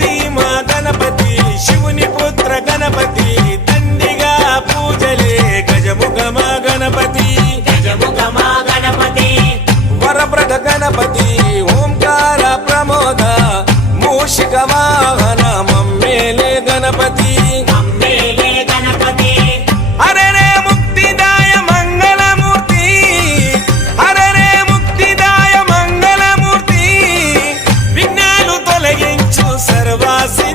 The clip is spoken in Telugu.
మూర్తి మా గణపతి శివుని పుత్ర గణపతి దండిగా పూజలే గజముఖ మా గణపతి వరప్రద గణపతి ఓంకార ప్రమోద మూషిక వాహన మమ్మేలే గణపతి హరరే ముక్తిదాయ మంగళమూర్తి హరరే ముక్తిదాయ మంగళమూర్తి విఘ్నాలు తొలగించు సర్వాసి